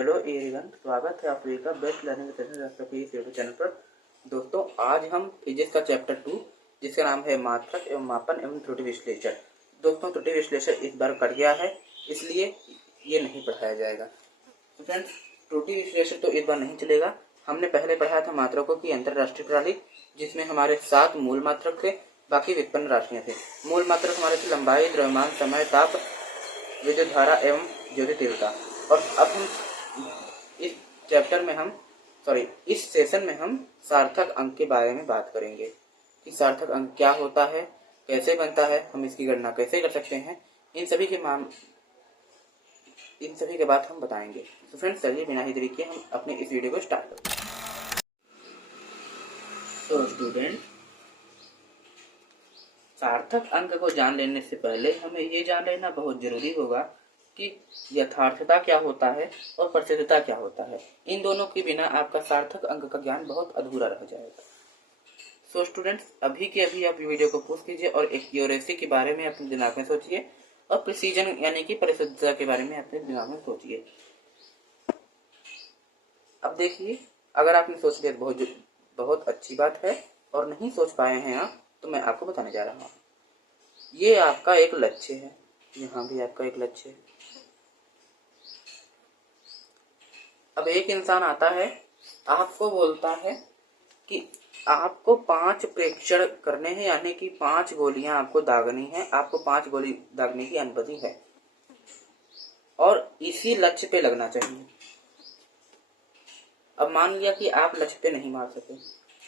Hello everyone, स्वागत है आप सभी का best learning session YouTube channel पर। दोस्तों, आज हम फिजिक्स का चैप्टर 2 जिसका नाम है मात्रक एवं मापन एवं त्रुटि विश्लेषण। दोस्तों, त्रुटि विश्लेषण इस बार कट गया है, इसलिए ये नहीं पढ़ाया जाएगा। तो फ्रेंड्स, त्रुटि विश्लेषण तो इस बार नहीं चलेगा। हमने पहले पढ़ाया था मात्रकों की अंतरराष्ट्रीय प्रणाली, जिसमें हमारे 7 मूल मात्रक थे, बाकी व्युत्पन्न राशियां थे। मूल मात्रक हमारे थे लंबाई, द्रव्यमान, समय, ताप, विद्युत धारा एवं ज्योति तीव्रता। और अब हम इस सेशन में हम सार्थक अंक के बारे में बात करेंगे कि सार्थक अंक क्या होता है, कैसे बनता है, हम इसकी गणना कैसे कर सकते हैं। इन सभी के बात हम बताएंगे। तो फ्रेंड्स, चलिए बिना ही देरी के हम अपने इस वीडियो को स्टार्ट करते हैं। तो स्टूडेंट, सार्थक अंक को जान लेने से पहले हमें ये जान लेना बहुत जरूरी होगा कि यथार्थता क्या होता है और प्रसिद्धता क्या होता है। इन दोनों के बिना आपका सार्थक अंक का ज्ञान बहुत अधूरा रह जाएगा। सो स्टूडेंट्स, अभी के अभी आप वीडियो को पॉज कीजिए और एक्यूरेसी के बारे में अपने दिमाग में सोचिए और प्रिसीजन यानी कि परिशुद्धता के बारे में अपने दिमाग में सोचिए। अब देखिए, अगर आपने सोच लिया तो बहुत अच्छी बात है, और नहीं सोच पाए हैं आप, तो मैं आपको बताने जा रहा हूँ। ये आपका एक लक्ष्य है, यहाँ भी आपका एक लक्ष्य है। अब एक इंसान आता है, आपको बोलता है कि आपको 5 प्रेक्षण करने हैं, यानी कि 5 गोलियां आपको दागनी है, आपको 5 गोली दागने की अनुमति है और इसी लक्ष्य पे लगना चाहिए। अब मान लिया कि आप लक्ष्य पे नहीं मार सके,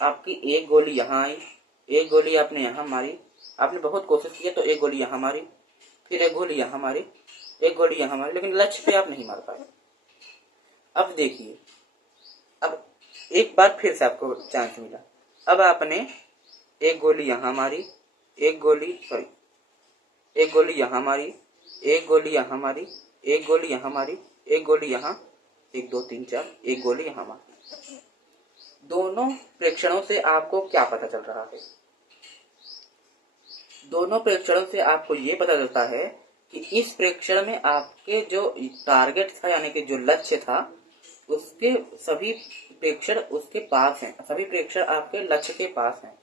आपकी एक गोली यहाँ आई, एक गोली आपने यहाँ मारी, आपने बहुत कोशिश की तो एक गोली यहाँ मारी, फिर एक गोली यहाँ मारी, एक गोली यहाँ मारी, लेकिन लक्ष्य पे आप नहीं मार पाए। अब देखिए, अब एक बार फिर से आपको चांस मिला। अब आपने एक गोली यहाँ मारी, एक गोली यहाँ मारी, एक गोली यहाँ मारी, एक गोली यहाँ मारी, एक गोली यहाँ, 1 2 3 4, एक गोली यहाँ मारी। दोनों प्रेक्षणों से आपको क्या पता चल रहा है? दोनों प्रेक्षणों से आपको ये पता चलता है कि इस प्रेक्षण में आपके जो टारगेट था, यानी कि जो लक्ष्य था, उसके सभी प्रेक्षण उसके पास हैं, सभी प्रेक्षण आपके लक्ष्य के पास हैं।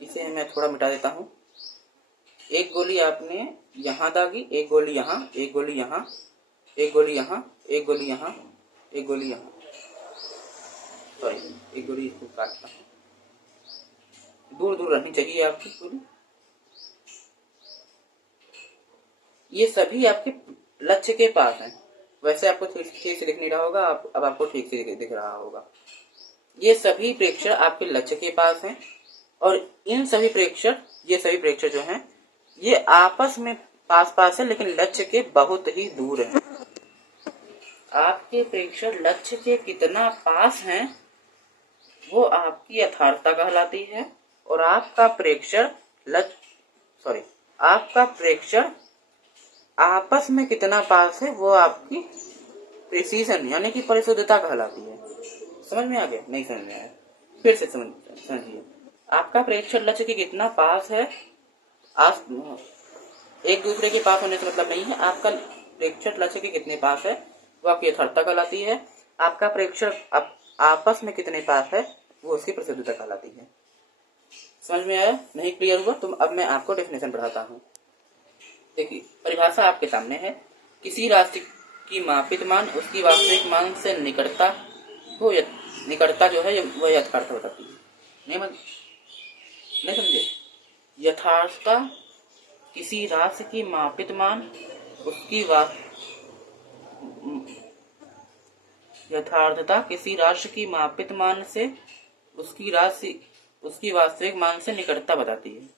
इसे मैं थोड़ा मिटा देता हूँ। एक गोली आपने यहाँ दागी, एक गोली यहाँ, एक गोली यहाँ, एक गोली यहाँ, एक गोली यहाँ, एक गोली यहाँ, एक गोली इसको काटता हूँ, दूर दूर रहनी चाहिए आपकी गोली। ये सभी आपके लक्ष्य के पास हैं। वैसे आपको ठीक से दिख नहीं रहा होगा, अब आपको ठीक से दिख रहा होगा। ये सभी प्रेक्षण आपके लक्ष्य के पास हैं और इन सभी प्रेक्षण, ये सभी प्रेक्षण जो हैं, ये आपस में पास है, लेकिन लक्ष्य के बहुत ही दूर हैं। आपके प्रेक्षण लक्ष्य के कितना पास हैं वो आपकी यथार्थता कहलाती है, और आपका प्रेक्षण आपस में कितना पास है वो आपकी प्रिसीजन यानी कि परिशुद्धता कहलाती है। समझ में आ गया? नहीं समझ में आया? फिर से समझिए। आपका प्रेक्षण लक्ष्य के कितना पास है, आप एक दूसरे के पास होने से मतलब नहीं है। आपका प्रेक्षण लक्ष्य के कितने पास है वो आपकी यथार्थता कहलाती है। आपका प्रेक्षण आपस में कितने पास है वो उसकी प्रसिद्धता कहलाती है। समझ में आया? नहीं क्लियर हुआ तो अब मैं आपको डेफिनेशन पढ़ाता हूँ। देखिए, परिभाषा आपके सामने है। किसी राशि की मापित मान उसकी वास्तविक मान से निकटता जो है वह यथार्थ बताती है। नहीं समझे? यथार्थता किसी राशि की मापित मान यथार्थता किसी राशि की मापित मान से उसकी वास्तविक मान से निकटता बताती है।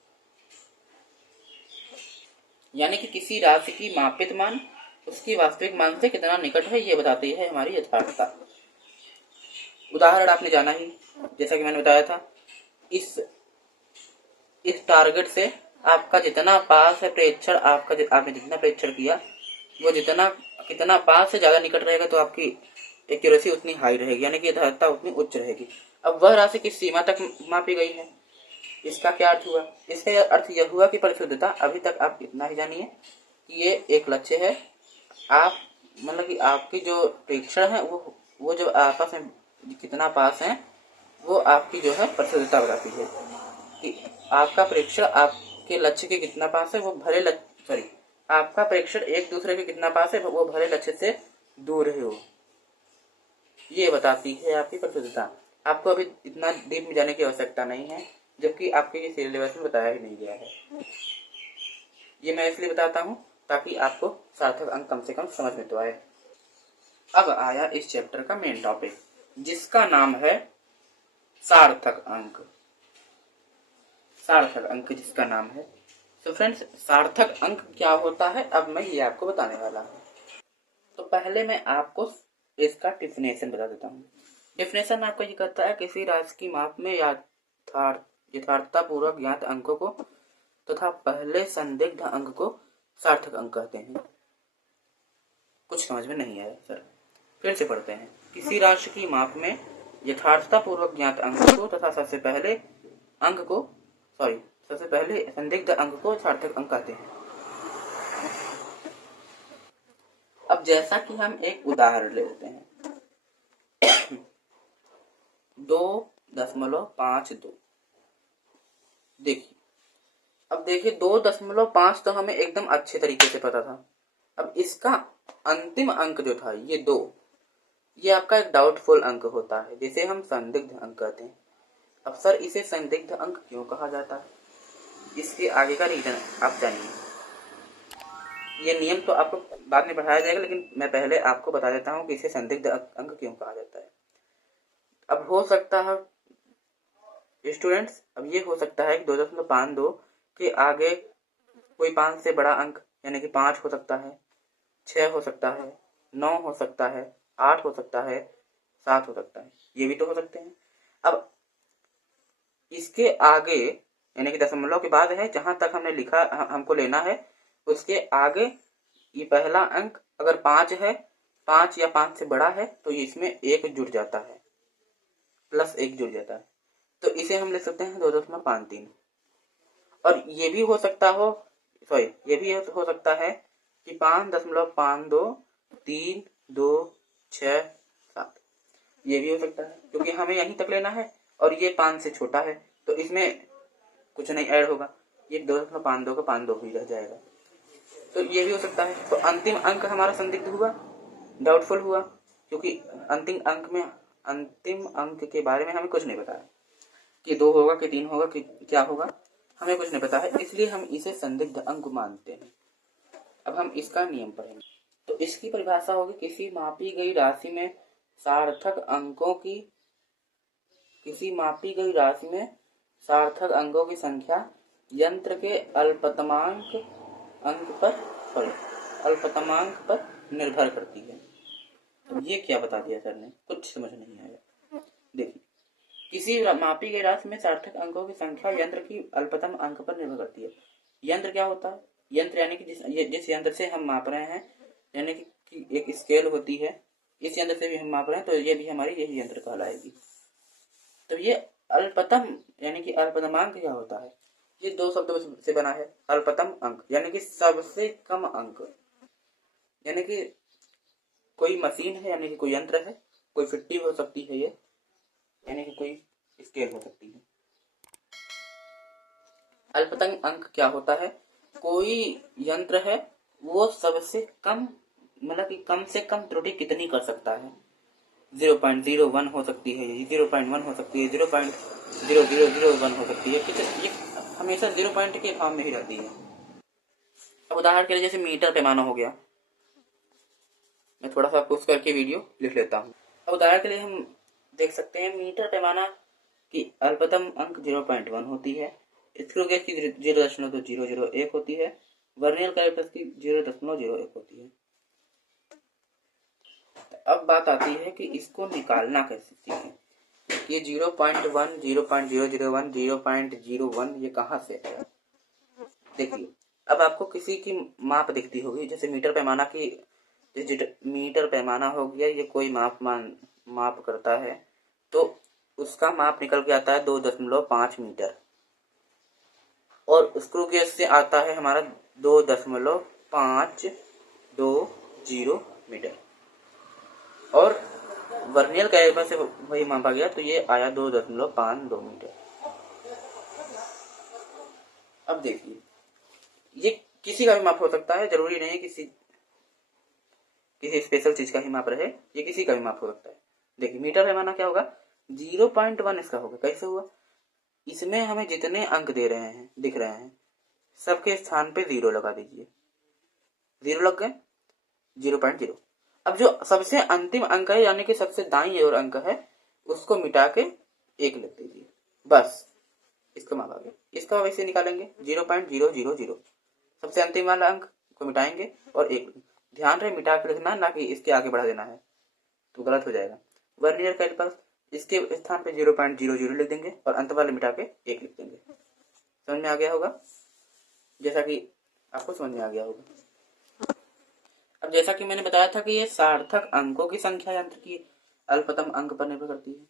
यानी कि किसी राशि की मापित मान उसकी वास्तविक मान से कितना निकट है ये बताती है हमारी यथार्थता। उदाहरण आपने जाना ही, जैसा कि मैंने बताया था, इस टारगेट से आपका जितना पास है प्रेक्षण, आपने जितना प्रेक्षण किया वो कितना पास से ज्यादा निकट रहेगा तो आपकी एक्यूरेसी उतनी हाई रहेगी, यानी कि यथार्थता उतनी उच्च रहेगी। अब वह राशि किस सीमा तक मापी गई है, इसका क्या अर्थ हुआ? इसका अर्थ यह हुआ कि परिशुद्धता, अभी तक आप इतना ही जानिए कि ये एक लक्ष्य है, आप मतलब कि आपके जो प्रेक्षण है वो जब आपस में कितना पास है वो आपकी जो है प्रसिद्धता बताती है कि आपका प्रेक्षण आपके लक्ष्य के कितना पास है, वो भले लक्ष्य सॉरी आपका प्रेक्षण एक दूसरे के कितना पास है वो भले लक्ष्य से दूर ही हो, ये बताती है आपकी प्रसिद्धता। आपको अभी इतना डीप में जाने की आवश्यकता नहीं है, जबकि आपके ये सिलेबस में बताया ही नहीं गया है। ये मैं इसलिए बताता हूँ ताकि आपको सार्थक अंक कम से कम समझ में तो आए। अब आया इस चैप्टर का मेन टॉपिक, जिसका नाम है सार्थक अंक। सार्थक अंक जिसका नाम है। तो फ्रेंड्स, सार्थक अंक क्या होता है अब मैं ये आपको बताने वाला हूँ। तो पहले मैं आपको इसका डिफिनेशन बता देता हूँ। डिफिनेशन आपको ये कहता है किसी राशि की माप में यथार्थता पूर्वक ज्ञात अंकों को तथा पहले संदिग्ध अंक को सार्थक अंक कहते हैं। कुछ समझ में नहीं आया सर, फिर से पढ़ते हैं। किसी राशि की माप में यथार्थता पूर्वक ज्ञात अंक को तथा सबसे पहले संदिग्ध अंक को सार्थक अंक कहते हैं। अब जैसा कि हम एक उदाहरण ले लेते हैं 2.52। देखिए 2.5 तो हमें एकदम अच्छे तरीके से पता था। अब इसका अंतिम अंक जो था ये 2, ये आपका एक डाउटफुल अंक होता है जिसे हम संदिग्ध अंक कहते हैं। अब सर इसे संदिग्ध अंक क्यों कहा जाता है, इसके आगे का रीजन आप जानिए। ये नियम तो आपको बाद में पढ़ाया जाएगा, लेकिन मैं पहले आपको बता देता हूँ कि इसे संदिग्ध अंक क्यों कहा जाता है। अब हो सकता है स्टूडेंट्स, अब ये हो सकता है कि 2.52 के आगे कोई 5 से बड़ा अंक यानी कि 5 हो सकता है, 6 हो सकता है, 9 हो सकता है, 8 हो सकता है, 7 हो सकता है, ये भी तो हो सकते हैं। अब इसके आगे यानी कि दशमलव के बाद है जहां तक हमने लिखा हमको लेना है, उसके आगे ये पहला अंक अगर 5 है, 5 या 5 से बड़ा है तो इसमें 1 जुड़ जाता है, +1 जुड़ जाता है, तो इसे हम ले सकते हैं 2.53। और ये भी हो सकता है कि 5.52 3 2 6 7, ये भी हो सकता है क्योंकि हमें यहीं तक लेना है और ये 5 से छोटा है तो इसमें कुछ नहीं ऐड होगा, ये 2.52 का 5 भी रह जाएगा, तो ये भी हो सकता है। तो अंतिम अंक हमारा संदिग्ध हुआ, डाउटफुल हुआ, क्योंकि अंतिम अंक के बारे में हमें कुछ नहीं पता है कि 2 होगा कि 3 होगा कि क्या होगा, हमें कुछ नहीं पता है, इसलिए हम इसे संदिग्ध अंक मानते हैं। अब हम इसका नियम पढ़ेंगे। तो इसकी परिभाषा होगी किसी मापी गई राशि में सार्थक अंकों की संख्या यंत्र के अल्पतमांक पर निर्भर करती है। तो ये क्या बता दिया सर ने, कुछ समझ नहीं आया। देखिए किसी मापी गई राशि में सार्थक अंकों की संख्या यंत्र की अल्पतम अंक पर निर्भर करती है। यंत्र क्या होता है? यंत्र यानी कि जिस यंत्र से हम माप रहे हैं, यानी कि एक स्केल होती है, इस यंत्र से भी हम माप रहे हैं तो ये भी हमारी यही यंत्र कहलाएगी। तो ये अल्पतम यानी कि अल्पतमांक क्या होता है? ये 2 शब्दों से बना है। अल्पतम अंक यानी कि सबसे कम अंक, यानी कि कोई मशीन है यानी कि कोई यंत्र है, कोई फिट्टी हो सकती है ये, यानी कि कोई स्केल हो सकती है। अल्पतम अंक क्या होता है? कोई यंत्र है वो सबसे कम मतलब कि कम से कम त्रुटि कितनी कर सकता है। 0.01 हो सकती है, 0.1 हो सकती है, 0.0001 हो सकती है, ये हमेशा 0 पॉइंट के फॉर्म में ही रहती है। अब उदाहरण के लिए जैसे मीटर पैमाना हो गया, मैं थोड़ा सा पुश करके वीडियो लिख लेता हूँ। अब उदाहरण के लिए हम देख सकते हैं मीटर पैमाना की अल्पतम अंक 0.1 होती है, स्क्रू गेज की 0.001 होती है, वर्नियर कैलिपर्स की 0.01 होती है। अब बात आती है कि इसको निकालना कैसे सीखें। ये 0.1, 0.001, 0.01 ये कहाँ से है? देखिए अब आपको किसी की माप दिखती होगी, जैसे मीटर पैमाना हो गया, ये कोई माप करता है तो उसका माप निकल के आता है 2.5 मीटर, और स्क्रू गेज से आता है हमारा 2.525 0 मीटर। और वर्नियर कैलिपर से वही मापा गया तो ये आया 2.52 मीटर। अब देखिए, ये किसी का भी माप हो सकता है, जरूरी नहीं किसी स्पेशल चीज का ही माप रहे, ये किसी का भी माप हो सकता है। देखिए मीटर पैमाना क्या होगा, 0.1 इसका होगा। कैसे हुआ, इसमें हमें जितने अंक दे रहे हैं दिख रहे हैं, सबके स्थान पे 0 लगा दीजिए। 0 लग गए, 0.0। अब जो सबसे अंतिम अंक है यानी कि सबसे दाईं ओर अंक है, उसको मिटा के 1 लिख दीजिए, बस इसका माप आ गया। इसका वैसे निकालेंगे 0.000, सबसे अंतिम वाला अंक को मिटाएंगे और 1। ध्यान रहे मिटा के लिखना, ना कि इसके आगे बढ़ा देना है, तो गलत हो जाएगा। वर्नियर कैलिपर इसके स्थान पे 0.00 लिख देंगे और अंत वाले मिटा के 1 लिख देंगे। समझ में आ गया होगा, जैसा कि आपको समझ में आ गया होगा। अब जैसा कि मैंने बताया था कि ये सार्थक अंकों की संख्या यंत्र की अल्पतम अंक पर निर्भर करती है।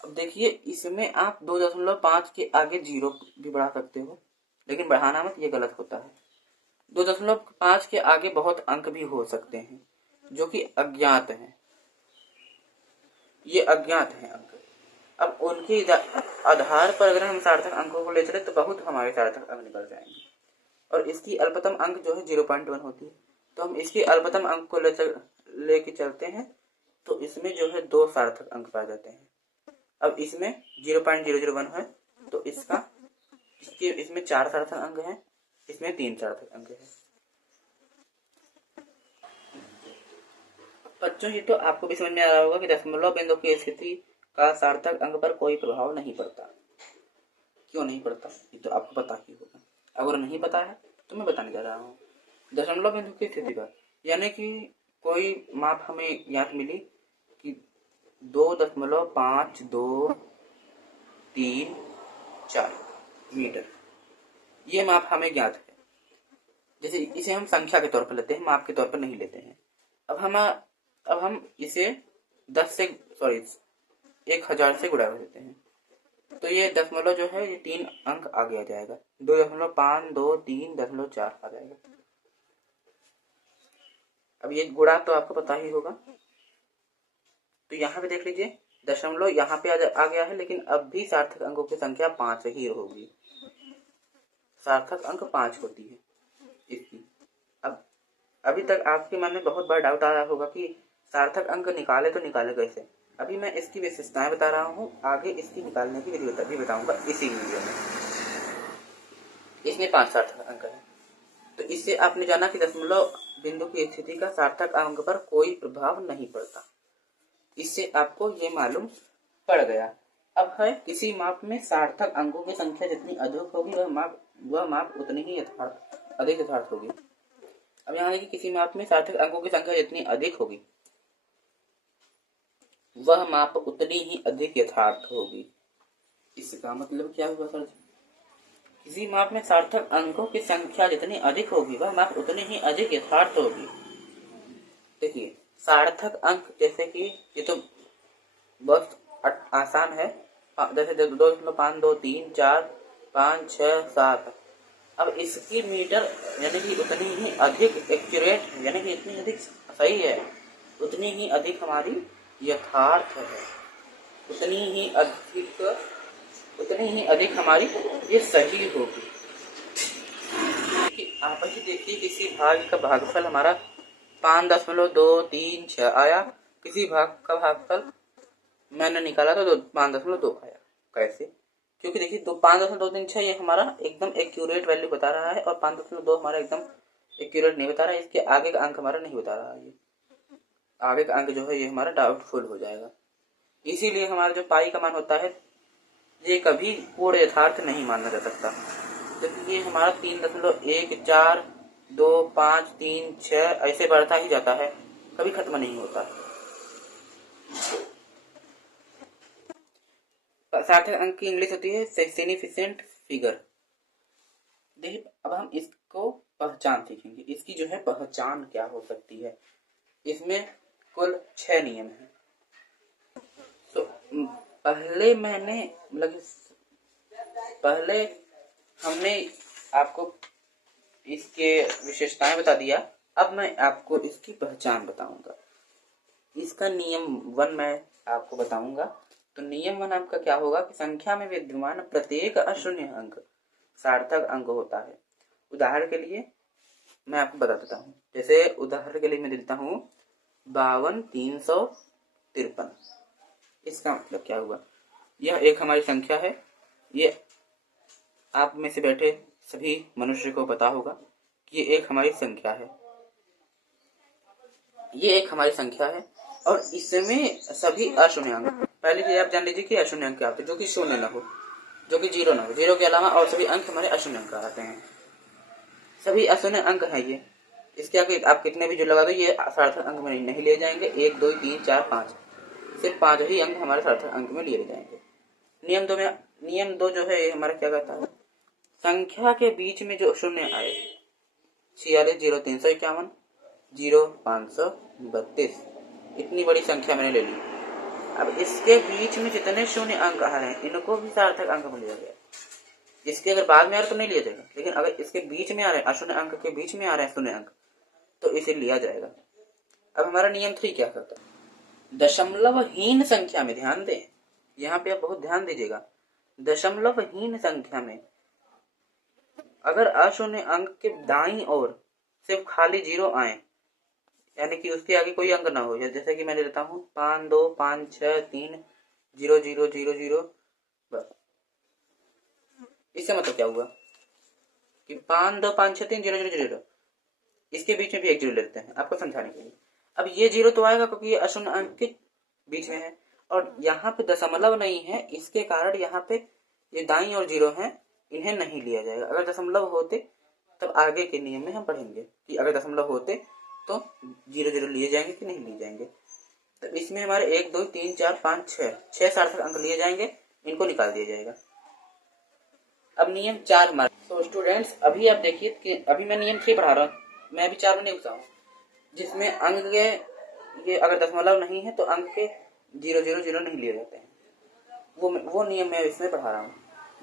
अब देखिए, इसमें आप 2.5 के आगे 0 भी बढ़ा सकते हो, लेकिन बढ़ाना मत, ये गलत होता है। 2.5 के आगे बहुत अंक भी हो सकते हैं जो कि अज्ञात हैं, ये अज्ञात हैं अंक। अब उनके आधार पर अगर हम सार्थक अंकों को ले चले तो बहुत हमारे सार्थक अंक निकल जाएंगे। और इसकी अल्पतम अंक जो है 0.1 होती है, तो हम इसकी अल्पतम अंक को लेके चलते हैं, तो इसमें जो है 2 सार्थक अंक पाए जाते हैं। अब इसमें 0.001 है, तो इसमें 4 सार्थक अंक हैं, इसमें 3 सार्थक अंक है। बच्चों ये तो आपको भी समझ में आ रहा होगा कि दशमलव बिंदु की स्थिति का सार्थक अंक पर कोई प्रभाव नहीं पड़ता। क्यों नहीं पड़ता, ये तो आपको पता ही होगा। अगर नहीं पता है तो मैं बताने जा रहा हूँ। दशमलव बिंदु की स्थिति पर यानी कि कोई माप हमें याद मिली कि 2.5234 मीटर, ये माप हमें ज्ञात है। जैसे इसे हम संख्या के तौर पर लेते हैं, माप के तौर पर नहीं लेते हैं। अब हम इसे 1000 से गुणा कर देते हैं, तो ये दशमलव जो है ये 3 अंक आगे आ जाएगा, 2.523.4 आ जाएगा। अब ये गुणा तो आपको पता ही होगा, तो यहाँ पे देख लीजिए दशमलव यहाँ पे आ गया है, लेकिन अब भी सार्थक अंकों की संख्या 5 ही होगी। सार्थक अंक 5 होती है इसकी। अब अभी तक आपके मन में बहुत बार डाउट आया होगा कि सार्थक अंक निकाले तो निकाले कैसे। अभी मैं इसकी विशेषताएं बता रहा हूँ, आगे इसकी निकालने की विधि भी बताऊंगा इसी वीडियो में। इसमें 5 सार्थक अंक है, तो इससे आपने जाना कि दशमलव बिंदु की स्थिति का सार्थक अंक पर कोई प्रभाव नहीं पड़ता। इससे आपको ये मालूम पड़ गया। अब है किसी माप में सार्थक अंकों की संख्या जितनी अधिक होगी वह माप उतनी ही अधिक यथार्थ होगी। अब यहाँ देखिए, किसी माप में सार्थक अंकों की संख्या जितनी अधिक होगी वह माप उतनी ही अधिक यथार्थ होगी। इसका मतलब क्या हुआ सर? किसी माप में सार्थक अंकों की संख्या जितनी अधिक होगी वह माप उतनी ही अधिक यथार्थ होगी। देखिए सार्थक अंक जैसे कि ये तो बहुत आसान है, जैसे 2.523456 अब इसकी मीटर यानी कि उतनी ही अधिक एक्यूरेट, यानी कि इतनी अधिक सही है, उतनी ही अधिक हमारी यथार्थ है, उतनी ही अधिक हमारी ये सही होगी। आप ही देखिए, किसी भाग का भागफल हमारा 5.236 आया, किसी भाग का भागफल मैंने निकाला तो 5.2 आया। कैसे? क्योंकि देखिए 5.236 ये हमारा एकदम एक्यूरेट वैल्यू बता रहा है और 5.2 हमारा एकदम एक्यूरेट नहीं बता रहा है। इसके आगे का अंक हमारा नहीं बता रहा है, ये आगे का अंक जो है ये हमारा डाउटफुल हो जाएगा। इसीलिए हमारा जो पाई का मान होता है ये कभी पूर्ण यथार्थ नहीं माना जा सकता, क्योंकि ये हमारा 3.142536 ऐसे बढ़ता ही जाता है, कभी खत्म नहीं होता। सार्थक अंक की इंग्लिश होती है सिग्निफिकेंट फिगर। देखिए अब हम इसको पहचान सीखेंगे, इसकी जो है पहचान क्या हो सकती है। इसमें कुल 6 नियम हैं। तो पहले हमने आपको इसके विशेषताएं बता दिया अब मैं आपको इसकी पहचान बताऊंगा। इसका नियम 1 मैं आपको बताऊंगा। तो नियम 1 आपका क्या होगा कि संख्या में विद्यमान प्रत्येक अशून्य अंक सार्थक अंक होता है। उदाहरण के लिए मैं आपको बता देता हूँ। जैसे उदाहरण के लिए मैं देता हूँ 52,353। इसका मतलब क्या हुआ, यह एक हमारी संख्या है। ये आप में से बैठे सभी मनुष्य को पता होगा कि ये एक हमारी संख्या है। ये एक हमारी संख्या है और इसमें सभी अशून्य अंक, पहले चीज आप जान लीजिए कि अशून्य अंक क्या होते हैं, जो कि शून्य न हो, जो कि जीरो न हो। जीरो के अलावा और सभी अंक हमारे अशून्य अंक आते हैं। सभी अशून्य अंक है ये। इसके आगे आप कितने भी जो लगा दो ये सार्थक अंक में नहीं लिए जाएंगे। 1 2 3 4 5, सिर्फ 5 ही अंक हमारे सार्थक अंक में लिए जाएंगे। नियम 2 जो है ये हमारा क्या कहता है, संख्या के बीच में जो शून्य आए 46 0 351 0 532, इतनी बड़ी संख्या मैंने ले ली। अब इसके बीच में जितने शून्य अंक आ रहे हैं इनको भी सार्थक अंक में लिया गया। इसके अगर बाद में आ रहे तो नहीं लिया जाएगा, लेकिन अगर इसके बीच में आ रहे हैं, अशून्य अंक के बीच में आ रहे हैं शून्य अंक, तो इसे लिया जाएगा। अब हमारा नियम 3 क्या कहता है, दशमलवहीन संख्या में, ध्यान दें यहाँ पे आप बहुत ध्यान दीजिएगा, दशमलवहीन संख्या में अगर अशून्य अंक के दाईं ओर सिर्फ खाली 0 आए, यानी कि उसके आगे कोई अंक ना हो, जैसे कि मैं लेता हूँ 5 2 5 6 3 0 0 0 0, बस। इससे मतलब क्या हुआ कि 5 2 5 6 3 0 0 0, इसके बीच में भी एक 0 लेते हैं आपको समझाने के लिए। अब ये 0 तो आएगा क्योंकि ये अशून्य अंक के बीच में है और यहाँ पे दशमलव नहीं है, इसके कारण यहाँ पे ये दाईं और 0 है, इन्हें नहीं लिया जाएगा। अगर दशमलव होते तब आगे के नियम में हम पढ़ेंगे कि अगर दशमलव होते तो 0 0 लिए जाएंगे कि नहीं लिए जाएंगे। तो इसमें हमारे 1 2 3 4 5 6 सार्थक अंक लिए जाएंगे, इनको निकाल दिया जाएगा। अब नियम 4 हमारा, तो स्टूडेंट्स अभी आप देखिए कि अभी मैं नियम 3 पढ़ा रहा हूँ, मैं अभी 4 में नहीं घुसा हूँ, जिसमें अंक के ये अगर दशमलव नहीं है तो अंक के 0 0 0 नहीं लिए जाते हैं। वो नियम मैं इसमें पढ़ा रहा हूँ।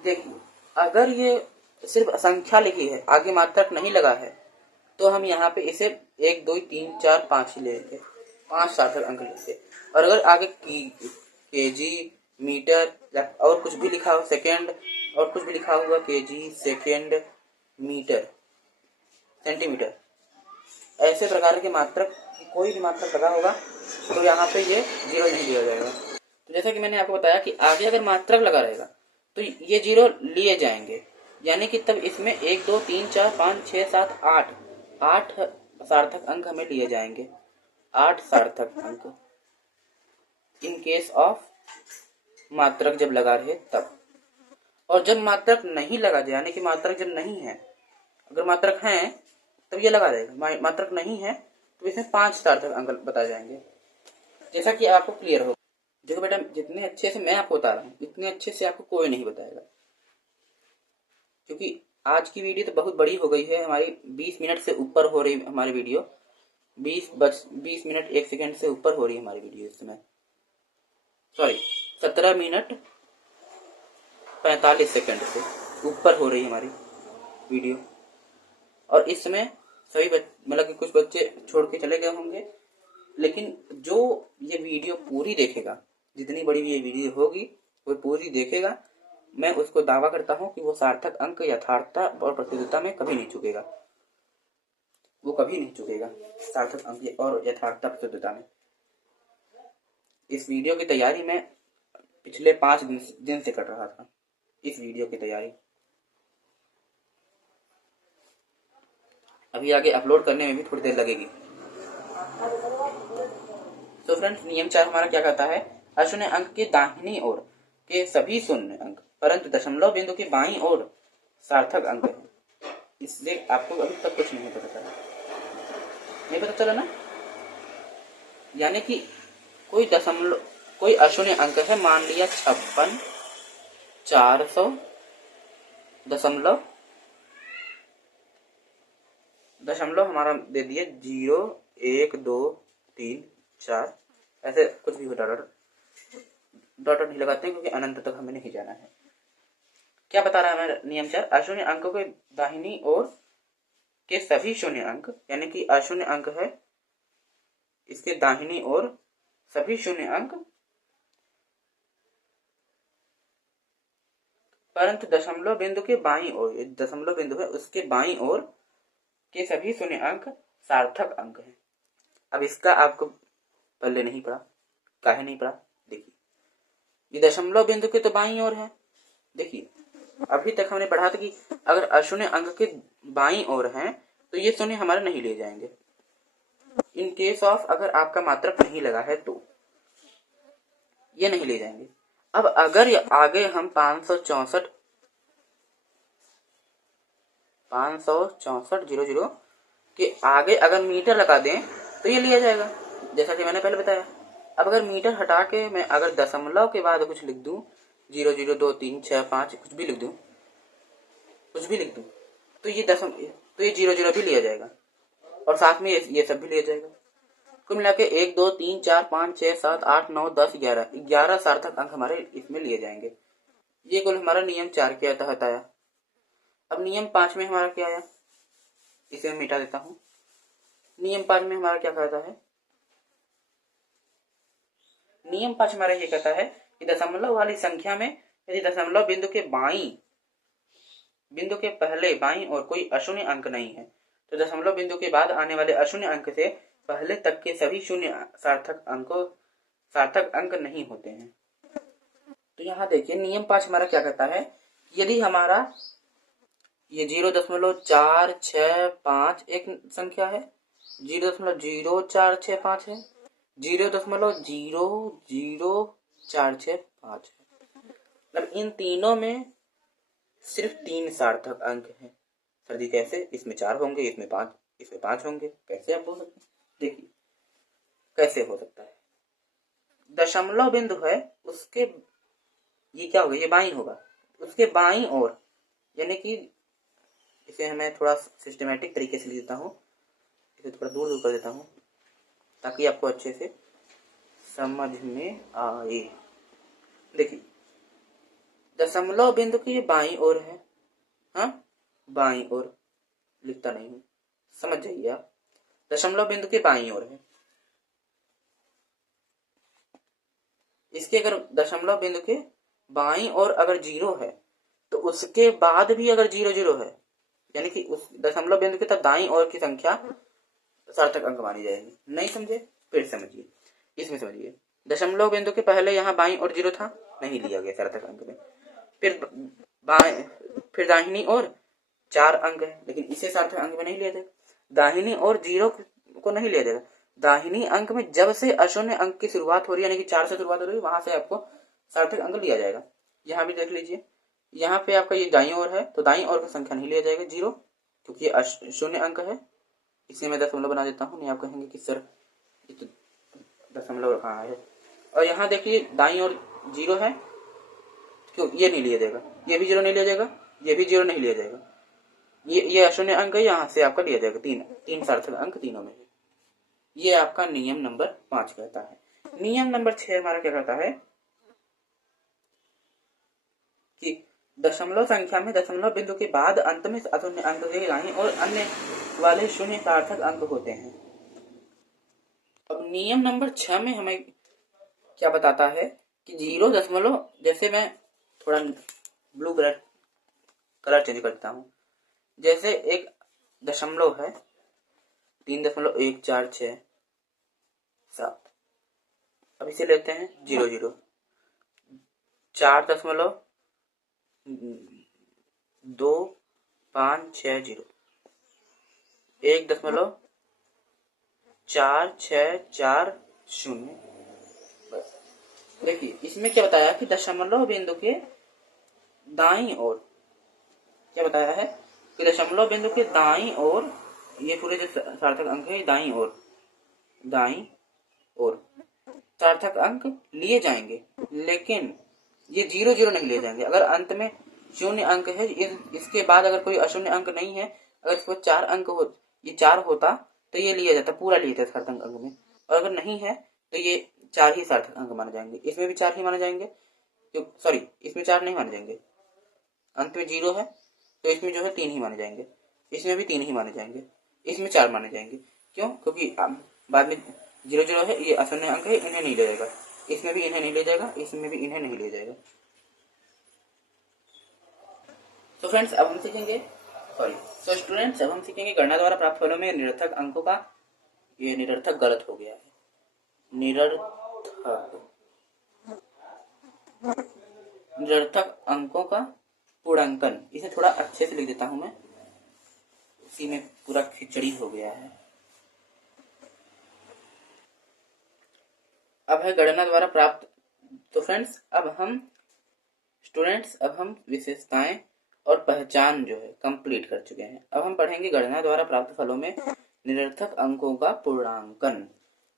देखिए अगर ये सिर्फ संख्या लिखी है, आगे मात्रक नहीं लगा है, तो हम यहाँ पे इसे 1 2 3 4 5 ही लेंगे, 5 सार्थक अंक लेंगे। और अगर आगे केजी मीटर या और कुछ भी लिखा हो, सेकेंड और कुछ भी लिखा हुआ, केजी सेकेंड मीटर सेंटीमीटर, ऐसे प्रकार के मात्रक कोई भी मात्रक लगा होगा तो यहाँ पे ये 0 नहीं दिया जाएगा। तो जैसा कि मैंने आपको बताया कि आगे अगर मात्रक लगा रहेगा तो ये 0 लिए जाएंगे, यानी कि तब इसमें 1 2 3 4 5 6 7 8 सार्थक अंक हमें लिए जाएंगे, 8 सार्थक अंक इन केस ऑफ मात्रक जब लगा रहे तब। और जब मात्रक नहीं लगा जाए, यानी कि मात्रक जब नहीं है, अगर मात्रक है तब ये लगा रहेगा, मात्रक नहीं है तो इसमें 5 सार्थक अंक बताए जाएंगे, जैसा कि आपको क्लियर हो। देखो बेटा, जितने अच्छे से मैं आपको बता रहा हूँ इतने अच्छे से आपको कोई नहीं बताएगा, क्योंकि आज की वीडियो तो बहुत बड़ी हो गई है हमारी, 20 मिनट से ऊपर हो रही हमारी वीडियो, 20 मिनट 1 सेकंड से ऊपर हो रही है हमारी वीडियो इस समय, सॉरी 17 मिनट 45 सेकंड से ऊपर हो रही है हमारी वीडियो। और इस समय सभी मतलब कि कुछ बच्चे छोड़ के चले गए होंगे, लेकिन जो ये वीडियो पूरी देखेगा, जितनी बड़ी भी ये वीडियो होगी वो पूरी देखेगा, मैं उसको दावा करता हूँ कि वो सार्थक अंक, यथार्थता और प्रसिद्धता में कभी नहीं चुकेगा, वो कभी नहीं चुकेगा सार्थक अंक और यथार्थता प्रसिद्धता में। इस वीडियो की तैयारी मैं पिछले 5 दिन से कर रहा था, इस वीडियो की तैयारी अभी आगे अपलोड करने में भी थोड़ी देर लगेगी। तो फ्रेंड्स नियम 4 हमारा क्या कहता है, अशून्य अंक के दाहिनी ओर के सभी शून्य अंक परंतु दशमलव बिंदु के बाईं ओर सार्थक अंक है। इससे आपको अभी तक कुछ नहीं पता चला, नहीं पता चला ना, यानी कि कोई अशून्य अंक है, मान लिया 56 400 दशमलव हमारा दे दिए 0 1 2 3 4, ऐसे कुछ भी हो, डॉट नहीं लगाते हैं क्योंकि अनंत तक हमें नहीं जाना है। क्या बता रहा है हमारा नियम 4, अशून्य अंकों के दाहिनी ओर के सभी शून्य अंक, यानी कि अशून्य अंक है इसके दाहिनी ओर सभी शून्य अंक, परंतु दशमलव बिंदु के बाईं ओर, दशमलव बिंदु है उसके बाईं ओर के सभी शून्य अंक सार्थक अंक हैं। अब इसका आपको पहले नहीं पढ़ा, काहे नहीं पढ़ा? देखिए, ये दशमलव बिंदु के तो बाईं ओर है। देखिए, अभी तक हमने पढ़ा था कि अगर अशून्य अंक के बाईं ओर हैं तो ये शून्य हमारे नहीं लिए जाएंगे। इन केस ऑफ अगर आपका मात्रक नहीं लगा है तो ये नहीं ले जाएंगे। अब अगर आगे हम 564 के आगे अगर मीटर लगा दें तो ये लिया जाएगा, जैसा कि मैंने पहले बताया। अब अगर मीटर हटा के मैं अगर दशमलव के बाद कुछ लिख दूं, 0 0 2 3 6 5 कुछ भी लिख दूं, तो ये 0 0 भी लिया जाएगा और साथ में ये सब भी लिया जाएगा। कुल मिला के 1 2 3 4 5 6 7 8 9 10 11 सार्थक अंक हमारे इसमें लिए जाएंगे। ये कुल हमारा नियम 4 के तहत आया। अब नियम 5 में हमारा क्या आया, इसे मैं मिटा देता हूं। नियम 5 में हमारा क्या कहता है? नियम 5 हमारा ये कहता है कि दशमलव वाली संख्या में यदि दशमलव बिंदु के पहले बाईं और कोई अशून्य अंक नहीं है तो दशमलव बिंदु के बाद आने वाले अशून्य अंक से पहले तक के सभी शून्य सार्थक अंक नहीं होते हैं। तो यहाँ देखिए, नियम 5 हमारा क्या कहता है, यदि हमारा ये 0.4665 एक संख्या है, 0.0465 है, 0.00465 है, मतलब इन तीनों में सिर्फ 3 सार्थक अंक हैं। सर जी कैसे? इसमें 4 होंगे, इसमें 5 होंगे, कैसे आप बोल सकते हैं? देखिए कैसे हो सकता है। दशमलव बिंदु है उसके, ये क्या होगा, ये बाईं होगा, उसके बाईं ओर, यानी कि इसे मैं थोड़ा सिस्टमेटिक तरीके से लिख देता हूँ, इसे थोड़ा दूर कर देता हूँ ताकि आपको अच्छे से समझ में आए। देखिए, दशमलव बिंदु की ये बाईं ओर है, हाँ बाईं ओर, लिखता नहीं हूँ, समझ जाइए आप। दशमलव बिंदु के बाईं ओर है, इसके अगर दशमलव बिंदु के बाईं ओर अगर 0 है तो उसके बाद भी अगर 0 0 है, यानी कि उस दशमलव बिंदु के तब दाईं ओर की संख्या सार्थक अंक मानी जाएगी। नहीं समझे? फिर समझिए, इसमें समझिए। दशमलव बिंदु के पहले यहाँ बाईं ओर 0 था, नहीं लिया गया सार्थक अंक में। फिर दाहिनी ओर 4 अंक है, लेकिन इसे सार्थक अंक में नहीं लिया जाएगा। दाहिनी ओर 0 को नहीं लिया जाएगा। दाहिनी अंक में जब से अशून्य अंक की शुरुआत हो रही है, यानी कि 4 से शुरुआत हो रही है, वहां से आपको सार्थक अंक लिया जाएगा। यहाँ भी देख लीजिए, यहाँ पे आपका ये दाईं ओर है तो दाईं ओर का संख्या नहीं लिया जाएगा 0, क्योंकि ये शून्य अंक है। इसे मैं दशमलव बना देता हूँ, नहीं आप कहेंगे कि सर ये तो दशमलव कहाँ है। और यहाँ देखिए दाईं ओर 0 है, क्यों ये नहीं लिया जाएगा, ये भी 0 नहीं लिया जाएगा, ये भी 0 नहीं लिया जाएगा, ये अशून्य अंक है, यहाँ से आपका लिया जाएगा 3 सार्थक अंक तीनों में। ये आपका नियम नंबर 5 कहता है। नियम नंबर 6 हमारा क्या कहता है कि दशमलव संख्या में दशमलव बिंदु के बाद अंत में अशून्य अंक के दाईं और अन्य वाले शून्य सार्थक अंक होते हैं। अब नियम नंबर 6 में हमें क्या बताता है कि 0 दशमलव, जैसे मैं थोड़ा ब्लू कलर चेंज करता हूँ, जैसे एक दशमलव है 3.146 अब इसे लेते हैं 0 0, 4.2560, 1.4640। बस देखिए, इसमें क्या बताया कि दशमलव बिंदु के दाईं ओर, क्या बताया है कि दशमलव बिंदु के दाईं ओर, ये पूरे जो सार्थक अंक है दाईं ओर सार्थक अंक लिए जाएंगे, लेकिन ये 0 0 नहीं लिए जाएंगे। अगर अंत में शून्य अंक है, इसके बाद अगर कोई अशून्य अंक नहीं है, अगर इसको 4 अंक हो, ये 4 होता तो ये लिया जाता, पूरा लिया जाता सार्थक अंक में, और अगर नहीं है तो ये 4 ही सार्थक अंक माने जाएंगे। इसमें भी 4 ही माने जाएंगे, सॉरी इसमें 4 नहीं माने जाएंगे, अंत में 0 है तो इसमें जो है 3 ही माने जाएंगे। इसमें भी 3 ही माने जाएंगे, इसमें 4 माने जाएंगे। क्यों? क्योंकि बाद में 0 0 है, ये अशून्य अंक है, इन्हें नहीं ले जाएगा, इसमें भी इन्हें नहीं ले जाएगा, इसमें भी इन्हें नहीं ले जाएगा। तो फ्रेंड्स अब हम सीखेंगे स्टूडेंट्स अब हम सीखेंगे गणना द्वारा प्राप्त फलों में निरर्थक अंकों का, ये निरर्थक गलत हो गया है, निरर्थक अंकों का पूर्णांकन। इसे थोड़ा अच्छे से लिख देता हूं मैं, इसी में पूरा खिचड़ी हो गया है। अब है गणना द्वारा प्राप्त। तो फ्रेंड्स अब हम विशेषताएं और पहचान जो है कंप्लीट कर चुके हैं। अब हम पढ़ेंगे गणना द्वारा प्राप्त फलों में निरर्थक अंकों का पूर्णांकन।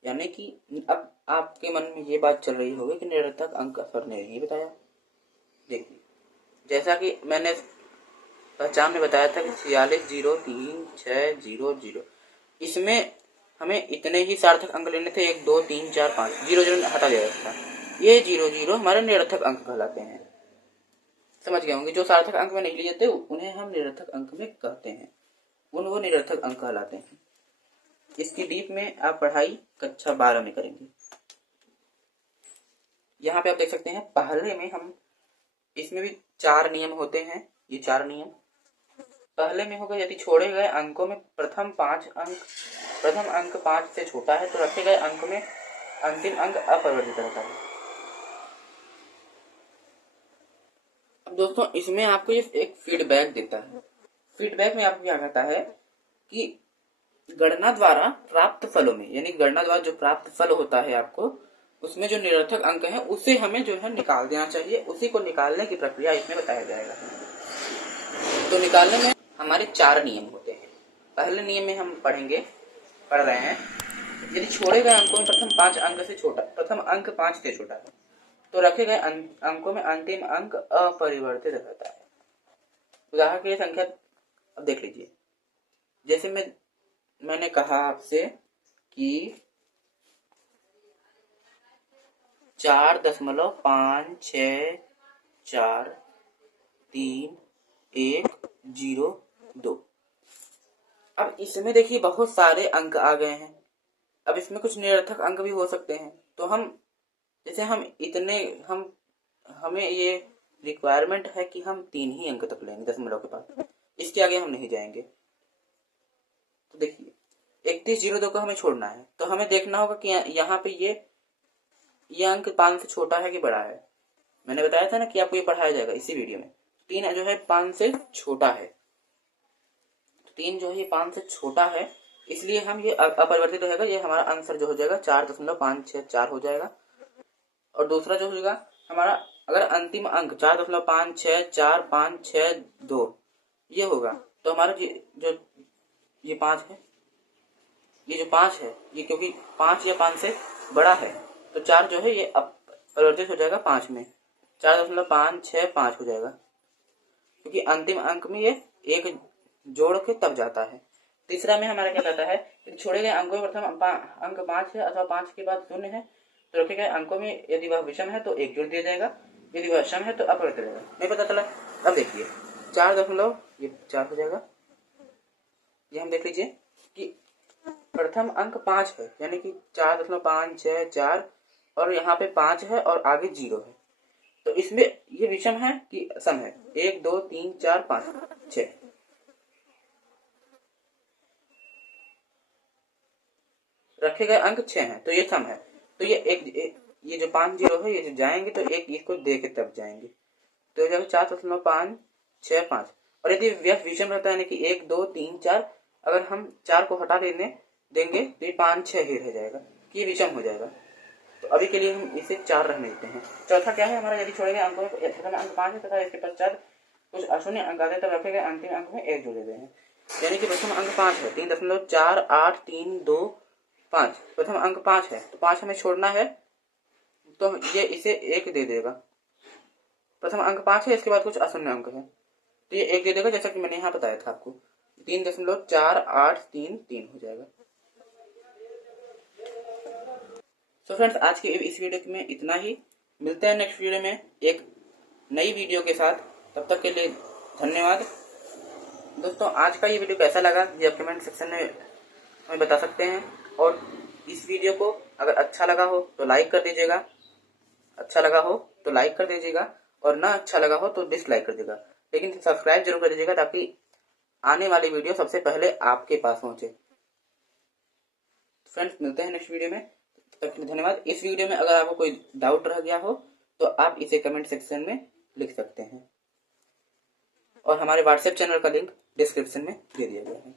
यानी कि अब आपके मन में ये बात चल रही होगी कि निरर्थक अंक सर ने नहीं बताया। देखिए, जैसा कि मैंने पहचान में बताया था कि 46,0,3,6,0,0, इसमें हमें इतने ही सार्थक अंक लेने थे, 1 2 3 4 5, 0 0 हटा दिया था। ये 0 0 हमारे निरर्थक अंक कहलाते हैं। समझ गए होंगे, जो सार्थक अंक में नहीं लिए जाते उन्हें हम निरर्थक अंक में कहते हैं, वो निरर्थक अंक कहलाते हैं। इसकी डीप में आप पढ़ाई कक्षा 12 में करेंगे। यहाँ पे आप देख सकते हैं, पहले में हम इसमें भी 4 नियम होते हैं। ये 4 नियम पहले में होगा, यदि छोड़े गए अंकों में प्रथम अंक 5 से छोटा है तो रखे गए अंक में अंतिम अंक अपरिवर्तित रहता है। अब दोस्तों इसमें आपको ये एक फीडबैक देता है। फीडबैक में आपको क्या कहता है कि गणना द्वारा प्राप्त फलों में, यानी गणना द्वारा जो प्राप्त फल होता है आपको, उसमें जो निरर्थक अंक है उसे हमें जो है निकाल देना चाहिए। उसी को निकालने की प्रक्रिया इसमें बताया जाएगा। तो निकालने में हमारे 4 नियम होते हैं। पहले नियम में हम पढ़ रहे हैं, यदि छोड़े गए अंकों में प्रथम अंक 5 से छोटा है तो रखे गए अंकों में अंतिम अंक अपरिवर्तित रहता है। उदाहरण के लिए संख्या अब देख लीजिए। जैसे मैंने कहा आपसे कि 4.56431102। अब इसमें देखिए बहुत सारे अंक आ गए हैं। अब इसमें कुछ निरर्थक अंक भी हो सकते हैं। तो हमें ये रिक्वायरमेंट है कि हम 3 ही अंक तक लेंगे दशमलव के बाद, इसके आगे हम नहीं जाएंगे। तो देखिए 3102 को हमें छोड़ना है, तो हमें देखना होगा कि यहाँ पे ये अंक 5 से छोटा है कि बड़ा है। मैंने बताया था ना कि आपको ये पढ़ाया जाएगा इसी वीडियो में। 3 जो है 5 से छोटा है, 3 जो है ये 5 से छोटा है, इसलिए हम ये अपरिवर्तित रहेगा। ये हमारा आंसर जो हो जाएगा 4.564 हो जाएगा। और दूसरा जो होगा हमारा, अगर अंतिम अंक 4.564562 ये होगा, तो हमारा ये 5 है, ये जो 5 है ये क्योंकि 5 या 5 से बड़ा है, तो 4 जो है ये परिवर्तित हो जाएगा 5 में, 4.565 हो जाएगा, क्योंकि अंतिम अंक में ये 1 जोड़ के तब जाता है। तीसरा में हमारा क्या कहता है कि छोड़े गए अंकों में प्रथम अंक 5 है अथवा 5 के बाद 0 है तो रखे गए अंकों में यदि वह विषम है तो 1 जोड़ दिया जाएगा, यदि वह सम है तो अपरिवर्तित रहेगा। नहीं पता चला? अब देखिए 4 हो जाएगा। ये हम देख लीजिए कि प्रथम अंक 5 है, यानी कि 4.564 और यहाँ पे 5 है और आगे 0 है, तो इसमें ये विषम है कि सम है? 1 2 3 4 5 6, रखे गए अंक 6 हैं तो ये सम है। तो ये जो 5 0 है, ये जो जाएंगे तो एक इसको दे के तब जाएंगे, तो 4.565। और यदि व्यस्त विषम रहता है, यानी कि 1 2 3 4, अगर हम 4 को हटा देंगे तो ये 5 6 ही रह जाएगा, ये विषम हो जाएगा। तो अभी के लिए हम इसे 4 रहने देते हैं। चौथा क्या है हमारा, यदि छोड़े गए अंकों में प्रथम अंक 5 है तथा इसके पश्चात कुछ अशून्य अंक आते तब रखे गए अंतिम अंक में 1 जोड़ देते हैं। यानी कि प्रथम अंक 5 है, 3.4832 प्रथम अंक 5 है, तो 5 हमें छोड़ना है, तो ये इसे 1 दे देगा। प्रथम अंक 5 है, इसके बाद कुछ अशून्य अंक है तो ये 1 दे देगा, जैसा कि मैंने यहाँ बताया था आपको, 3.4833 हो जाएगा। तो फ्रेंड्स आज के इस वीडियो में इतना ही। मिलते हैं नेक्स्ट वीडियो में एक नई वीडियो के साथ। तब तक के लिए धन्यवाद। दोस्तों आज का ये वीडियो कैसा लगा ये आप कमेंट सेक्शन में हमें बता सकते हैं। और इस वीडियो को अगर अच्छा लगा हो तो लाइक कर दीजिएगा, और ना अच्छा लगा हो तो डिसलाइक कर दीजिएगा, लेकिन सब्सक्राइब जरूर कर दीजिएगा ताकि आने वाली वीडियो सबसे पहले आपके पास पहुंचे। फ्रेंड्स मिलते हैं नेक्स्ट वीडियो में, तब तक के लिए धन्यवाद। इस वीडियो में अगर आपको कोई डाउट रह गया हो तो आप इसे कमेंट सेक्शन में लिख सकते हैं, और हमारे व्हाट्सएप चैनल का लिंक डिस्क्रिप्शन में दे दिया गया है।